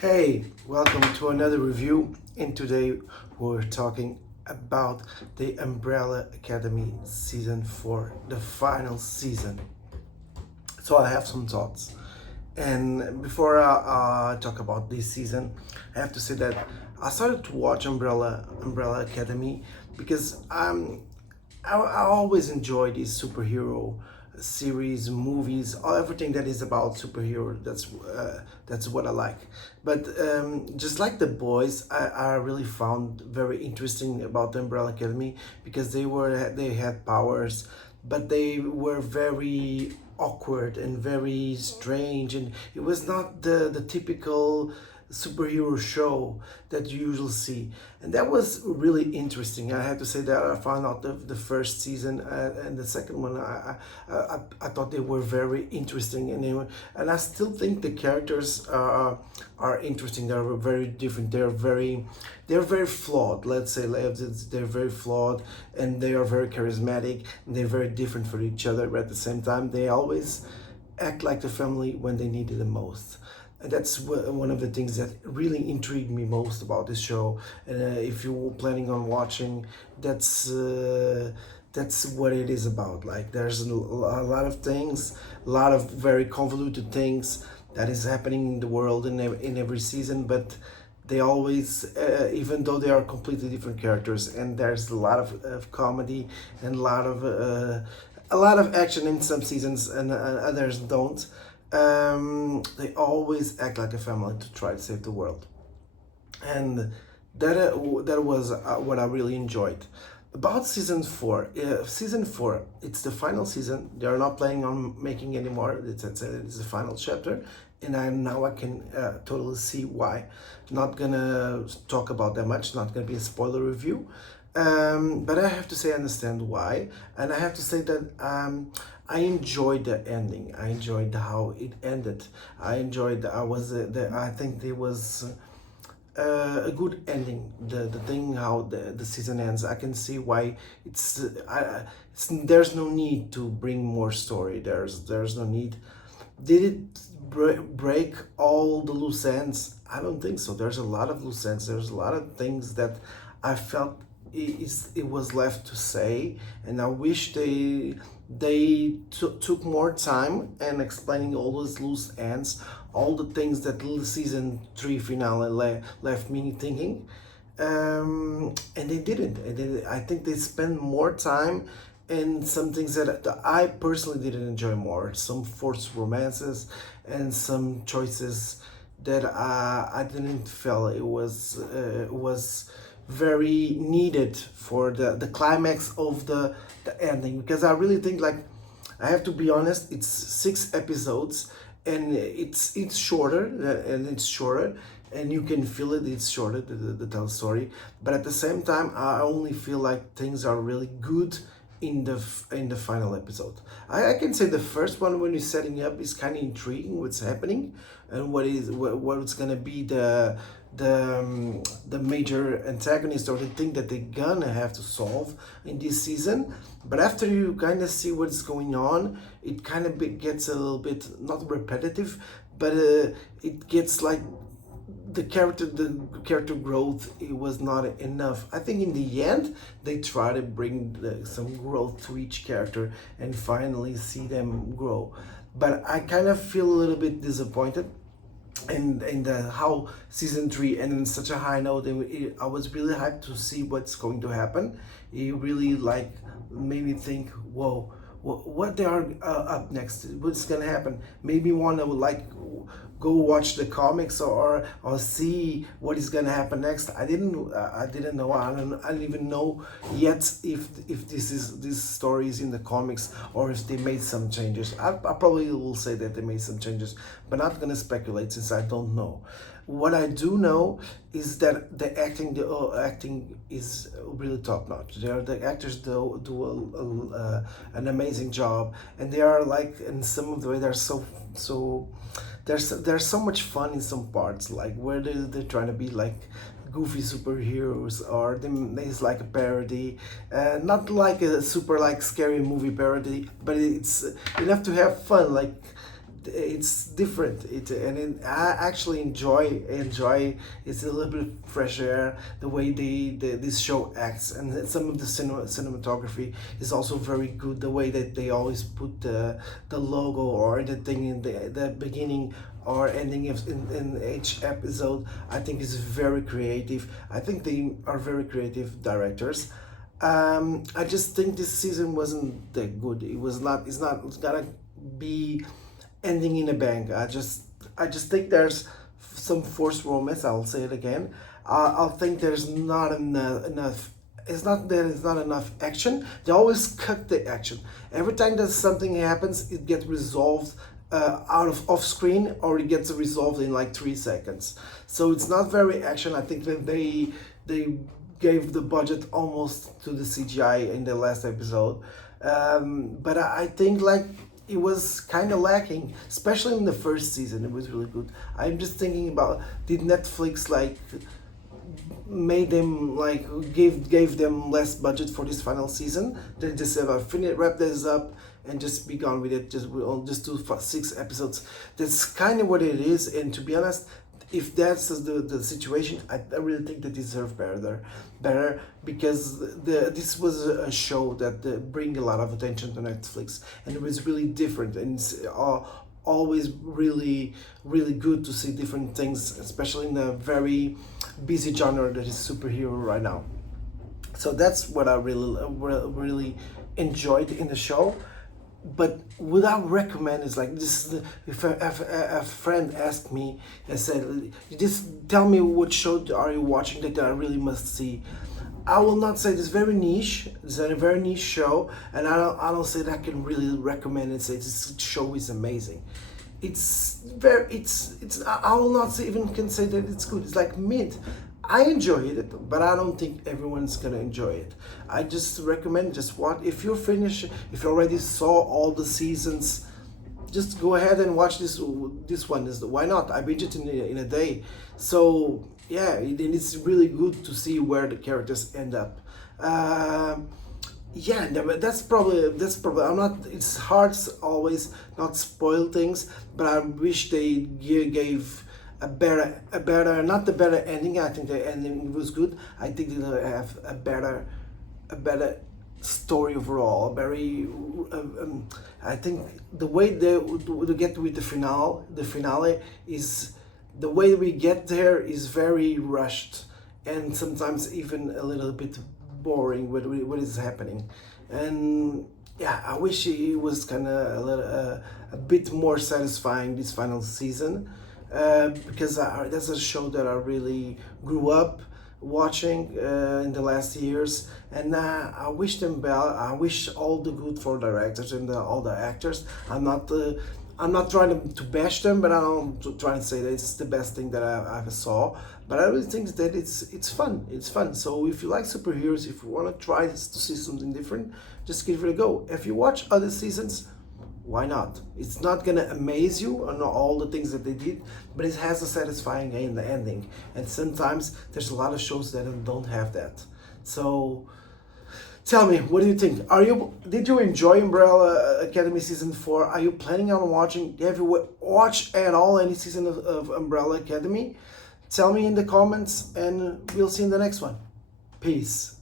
Hey, welcome to another review. And today we're talking about the Umbrella Academy Season 4, the final season. So I have some thoughts. And before I talk about this season, I have to say that I started to watch Umbrella Academy because I always enjoy these superhero series, movies, everything that is about superhero. That's what I like. But just like the boys, I really found very interesting about the Umbrella Academy because they had powers, but they were very awkward and very strange, and it was not the typical superhero show that you usually see, and that was really interesting. I have to say that I found out the first season and the second one. I thought they were very interesting, and I still think the characters are interesting. They're very different. They're very flawed. Let's say they're very flawed, and they are very charismatic, and they're very different for each other. But at the same time, they always act like the family when they need it the most. And that's one of the things that really intrigued me most about this show. And if you're planning on watching, that's what it is about. Like there's a lot of things, a lot of very convoluted things that is happening in the world in every season, but they always, even though they are completely different characters, and there's a lot of comedy and a lot of action in some seasons, and others don't. They always act like a family to try to save the world, and that was what I really enjoyed about season four. Season four, it's the final season. They are not planning on making anymore. It's the final chapter, and I can totally see why. Not gonna talk about that much. Not gonna be a spoiler review. But I have to say I understand why, and I have to say that I enjoyed the ending. I enjoyed how it ended. I enjoyed. I think there was a good ending. The thing how the season ends. I can see why there's no need to bring more story. There's no need. Did it break all the loose ends? I don't think so. There's a lot of loose ends. There's a lot of things that I felt it was left to say, and I wish they took more time and explaining all those loose ends, all the things that the season three finale left me thinking, and they didn't. I think they spent more time and some things that I personally didn't enjoy more. Some forced romances and some choices that I didn't feel it was very needed for the climax of the ending, because I really think, like, I have to be honest, it's 6 episodes, and it's shorter, and you can feel it's shorter, the tell story, but at the same time I only feel like things are really good in the final episode. I can say the first one, when you're setting up, is kind of intriguing what's happening and what's gonna be the major antagonist or the thing that they're gonna have to solve in this season. But after you kind of see what's going on, it kind of gets a little bit not repetitive, but it gets like the character growth, it was not enough. I think in the end they try to bring some growth to each character and finally see them grow, but I kind of feel a little bit disappointed in how season three ended on such a high note. I was really hyped to see what's going to happen. It really like made me think, whoa, what they are up next, what's gonna happen, made me want to like go watch the comics, or see what is gonna happen next. I didn't know. I don't even know yet if this story is in the comics or if they made some changes. I probably will say that they made some changes, but not gonna speculate since I don't know. What I do know is that the acting is really top notch. The actors do an amazing job, and they are like, in some of the way, they're so there's so much fun in some parts, like where they're trying to be like goofy superheroes, or it's like a parody, not like a super like scary movie parody, but it's enough to have fun. Like it's different. I actually enjoy. It's a little bit fresh air. The way this show acts, and some of the cinematography is also very good. The way that they always put the logo or the thing in the beginning or ending of in each episode, I think is very creative. I think they are very creative directors. I just think this season wasn't that good. It was not. It's gonna be ending in a bang. I just think there's some forced romance. I'll say it again. I think there's not enough. It's not that it's not enough action. They always cut the action. Every time that something happens, it gets resolved out of off screen, or it gets resolved in like 3 seconds. So it's not very action. I think that they gave the budget almost to the CGI in the last episode. But I think like it was kind of lacking, especially in the first season. It was really good. I'm just thinking about, did Netflix like made them like gave them less budget for this final season? They just have wrap this up and just be gone with it. We'll just do 6 episodes. That's kind of what it is. And to be honest, if that's the situation, I really think they deserve better, because this was a show that bring a lot of attention to Netflix, and it was really different, and it's always really good to see different things, especially in a very busy genre that is superhero right now. So that's what I really enjoyed in the show. But what I recommend is like this. If a friend asked me and said, "Just tell me what show are you watching that I really must see," I will not say this very niche. It's a very niche show, and I don't say that I can really recommend and say this show is amazing. I will not say, even can say that it's good. It's like mid. I enjoyed it, but I don't think everyone's gonna enjoy it. I just recommend just watch. If you're finished, if you already saw all the seasons, just go ahead and watch this one. Why not? I binge it in a day. So yeah, it's really good to see where the characters end up. Yeah, that's probably I'm not. It's hard always not spoil things, but I wish they gave a better, not the better ending. I think the ending was good. I think they have a better story overall. I think the way they get with the finale is, the way we get there is very rushed, and sometimes even a little bit boring what is happening. And yeah, I wish it was kind of a bit more satisfying this final season. Because that's a show that I really grew up watching in the last years, and I wish them well. I wish all the good for directors and all the actors. I'm not trying to bash them, but I'm trying to say that it's the best thing that I ever saw. But I really think that it's fun. It's fun. So if you like superheroes, if you want to try to see something different, just give it a go. If you watch other seasons, why not? It's not gonna amaze you on all the things that they did, but it has a satisfying ending. And sometimes there's a lot of shows that don't have that. So tell me, what do you think? Did you enjoy Umbrella Academy season 4? Are you planning on watching? Have you watched at all any season of Umbrella Academy? Tell me in the comments, and we'll see you in the next one. Peace.